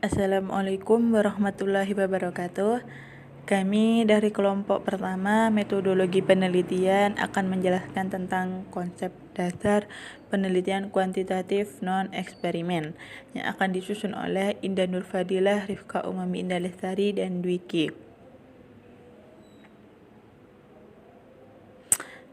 Assalamualaikum warahmatullahi wabarakatuh. Kami dari kelompok pertama metodologi penelitian akan menjelaskan tentang konsep dasar penelitian kuantitatif non-eksperimen yang akan disusun oleh Indah Nurfadilah, Rifka Umami Indah Lestari, dan Dwiki.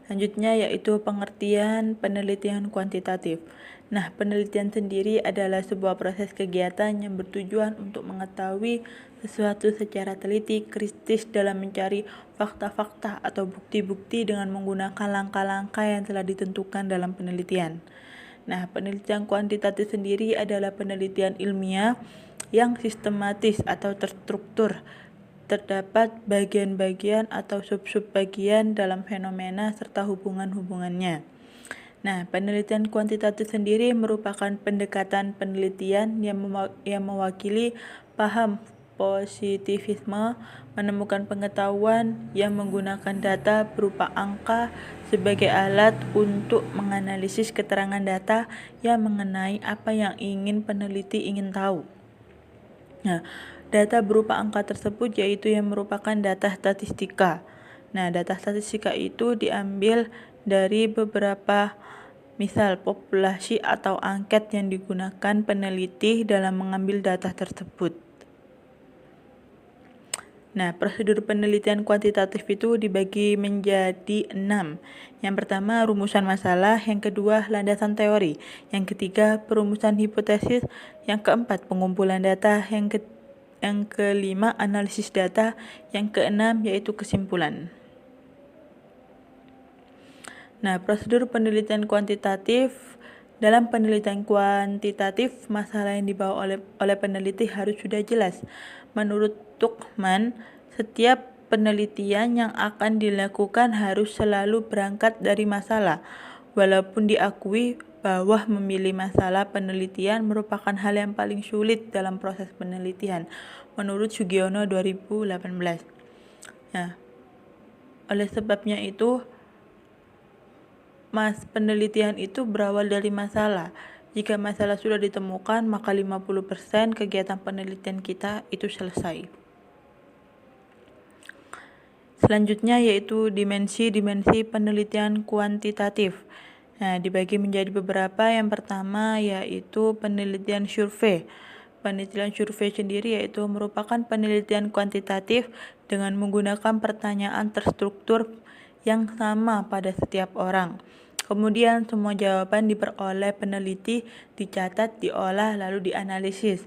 Selanjutnya yaitu pengertian penelitian kuantitatif. Nah, penelitian sendiri adalah sebuah proses kegiatan yang bertujuan untuk mengetahui sesuatu secara teliti, kritis dalam mencari fakta-fakta atau bukti-bukti dengan menggunakan langkah-langkah yang telah ditentukan dalam penelitian. Nah, penelitian kuantitatif sendiri adalah penelitian ilmiah yang sistematis atau terstruktur. Terdapat bagian-bagian atau sub-sub bagian dalam fenomena serta hubungan-hubungannya. Nah, penelitian kuantitatif sendiri merupakan pendekatan penelitian yang mewakili paham positivisme, menemukan pengetahuan yang menggunakan data berupa angka sebagai alat untuk menganalisis keterangan data yang mengenai apa yang peneliti ingin tahu. Nah, data berupa angka tersebut yaitu yang merupakan data statistika. Nah, data statistika itu diambil dari beberapa misal populasi atau angket yang digunakan peneliti dalam mengambil data tersebut. Nah, prosedur penelitian kuantitatif itu dibagi menjadi 6. Yang pertama, rumusan masalah. Yang kedua, landasan teori. Yang ketiga, perumusan hipotesis. Yang keempat, pengumpulan data. Yang kelima, analisis data. Yang keenam, yaitu kesimpulan. Nah, prosedur penelitian kuantitatif. Dalam penelitian kuantitatif, masalah yang dibawa oleh peneliti harus sudah jelas. Menurut Tuchman, setiap penelitian yang akan dilakukan harus selalu berangkat dari masalah, walaupun diakui bahwa memilih masalah penelitian merupakan hal yang paling sulit dalam proses penelitian, menurut Sugiono 2018. Nah, oleh sebabnya itu, penelitian itu berawal dari masalah. Jika masalah sudah ditemukan, maka 50% kegiatan penelitian kita itu selesai. Selanjutnya yaitu dimensi-dimensi penelitian kuantitatif. Nah, dibagi menjadi beberapa. Yang pertama yaitu penelitian survei. Penelitian survei sendiri yaitu merupakan penelitian kuantitatif dengan menggunakan pertanyaan terstruktur yang sama pada setiap orang. Kemudian semua jawaban diperoleh peneliti, dicatat, diolah, lalu dianalisis.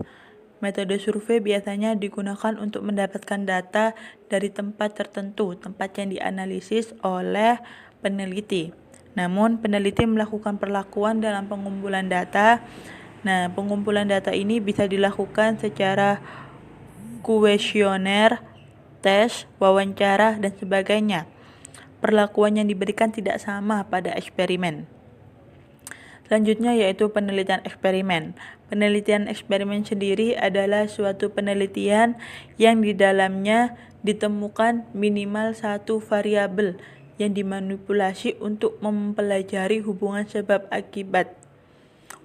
Metode survei biasanya digunakan untuk mendapatkan data dari tempat tertentu, tempat yang dianalisis oleh peneliti. Namun, peneliti melakukan perlakuan dalam pengumpulan data. Nah, pengumpulan data ini bisa dilakukan secara kuesioner, tes, wawancara, dan sebagainya. Perlakuan yang diberikan tidak sama pada eksperimen. Selanjutnya yaitu penelitian eksperimen. Penelitian eksperimen sendiri adalah suatu penelitian yang di dalamnya ditemukan minimal satu variabel yang dimanipulasi untuk mempelajari hubungan sebab akibat.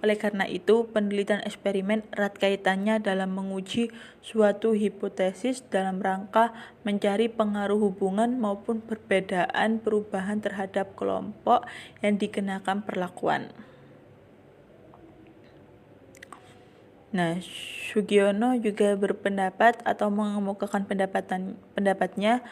Oleh karena itu, penelitian eksperimen erat kaitannya dalam menguji suatu hipotesis dalam rangka mencari pengaruh hubungan maupun perbedaan perubahan terhadap kelompok yang dikenakan perlakuan. Nah, Sugiono juga berpendapat atau mengemukakan pendapatnya,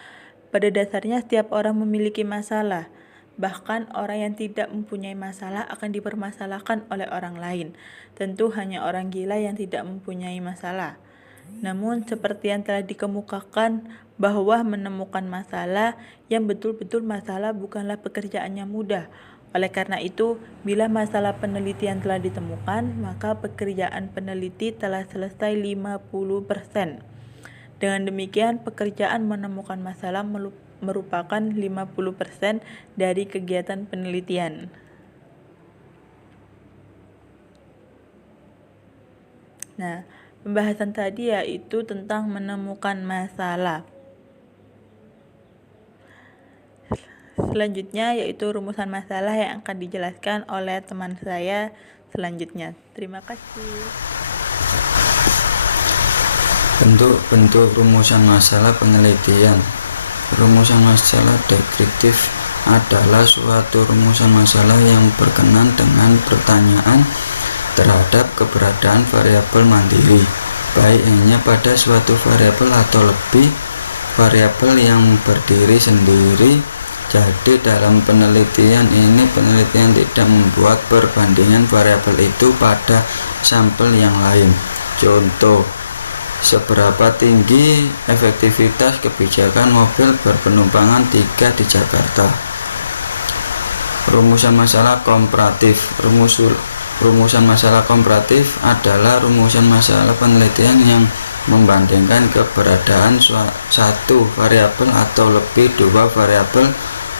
pada dasarnya setiap orang memiliki masalah. Bahkan orang yang tidak mempunyai masalah akan dipermasalahkan oleh orang lain. Tentu hanya orang gila yang tidak mempunyai masalah. Namun seperti yang telah dikemukakan bahwa menemukan masalah yang betul-betul masalah bukanlah pekerjaan yang mudah. Oleh karena itu, bila masalah penelitian telah ditemukan, maka pekerjaan peneliti telah selesai 50%. Dengan demikian, pekerjaan menemukan masalah merupakan 50% dari kegiatan penelitian. Nah, pembahasan tadi yaitu tentang menemukan masalah. Selanjutnya yaitu rumusan masalah yang akan dijelaskan oleh teman saya selanjutnya. Terima kasih. Bentuk-bentuk rumusan masalah penelitian. Rumusan masalah deskriptif adalah suatu rumusan masalah yang berkenan dengan pertanyaan terhadap keberadaan variabel mandiri, baik hanya pada suatu variabel atau lebih variabel yang berdiri sendiri. Jadi dalam penelitian ini, penelitian tidak membuat perbandingan variabel itu pada sampel yang lain. Contoh, seberapa tinggi efektivitas kebijakan mobil berpenumpangan 3 di Jakarta. Rumusan masalah komparatif. Rumusan masalah komparatif adalah rumusan masalah penelitian yang membandingkan keberadaan satu variabel atau lebih dua variabel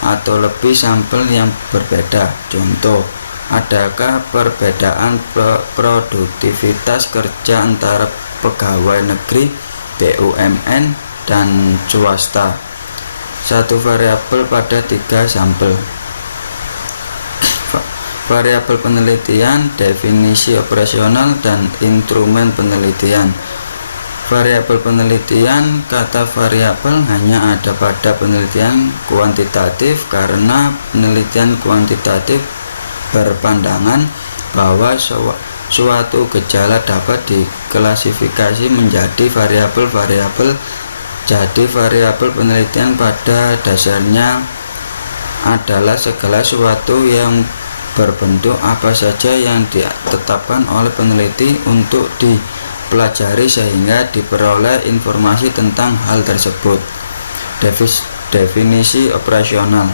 atau lebih sampel yang berbeda. Contoh, adakah perbedaan produktivitas kerja antara pegawai negeri BUMN dan swasta? Satu variabel pada 3 sampel. Variabel penelitian, definisi operasional, dan instrumen penelitian. Variabel penelitian, kata variabel hanya ada pada penelitian kuantitatif karena penelitian kuantitatif berpandangan bahwa suatu gejala dapat diklasifikasi menjadi variabel-variabel. Jadi variabel penelitian pada dasarnya adalah segala sesuatu yang berbentuk apa saja yang ditetapkan oleh peneliti untuk dipelajari sehingga diperoleh informasi tentang hal tersebut. Definisi operasional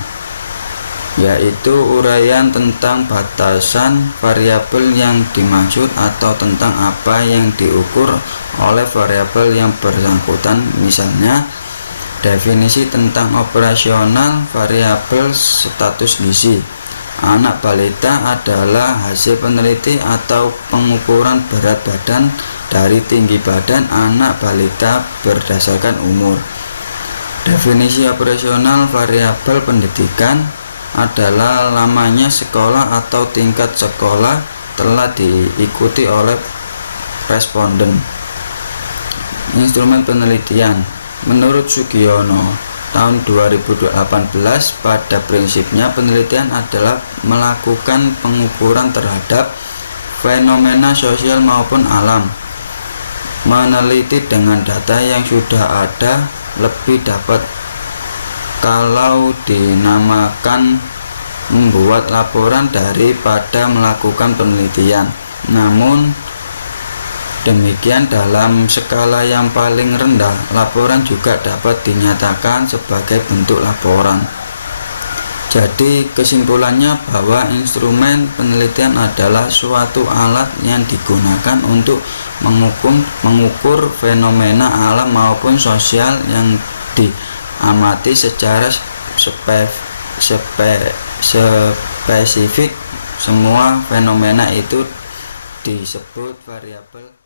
yaitu uraian tentang batasan variabel yang dimaksud atau tentang apa yang diukur oleh variabel yang bersangkutan. Misalnya, definisi tentang operasional variabel status gizi. Anak balita adalah hasil peneliti atau pengukuran berat badan dari tinggi badan anak balita berdasarkan umur. Definisi operasional variabel pendidikan adalah lamanya sekolah atau tingkat sekolah telah diikuti oleh responden. Instrumen penelitian. Menurut Sugiono, tahun 2018, pada prinsipnya penelitian adalah melakukan pengukuran terhadap fenomena sosial maupun alam. Meneliti dengan data yang sudah ada lebih dapat kalau dinamakan membuat laporan daripada melakukan penelitian. Namun demikian, dalam skala yang paling rendah, laporan juga dapat dinyatakan sebagai bentuk laporan. Jadi kesimpulannya bahwa instrumen penelitian adalah suatu alat yang digunakan untuk mengukur fenomena alam maupun sosial yang diamati secara spesifik. Semua fenomena itu disebut variabel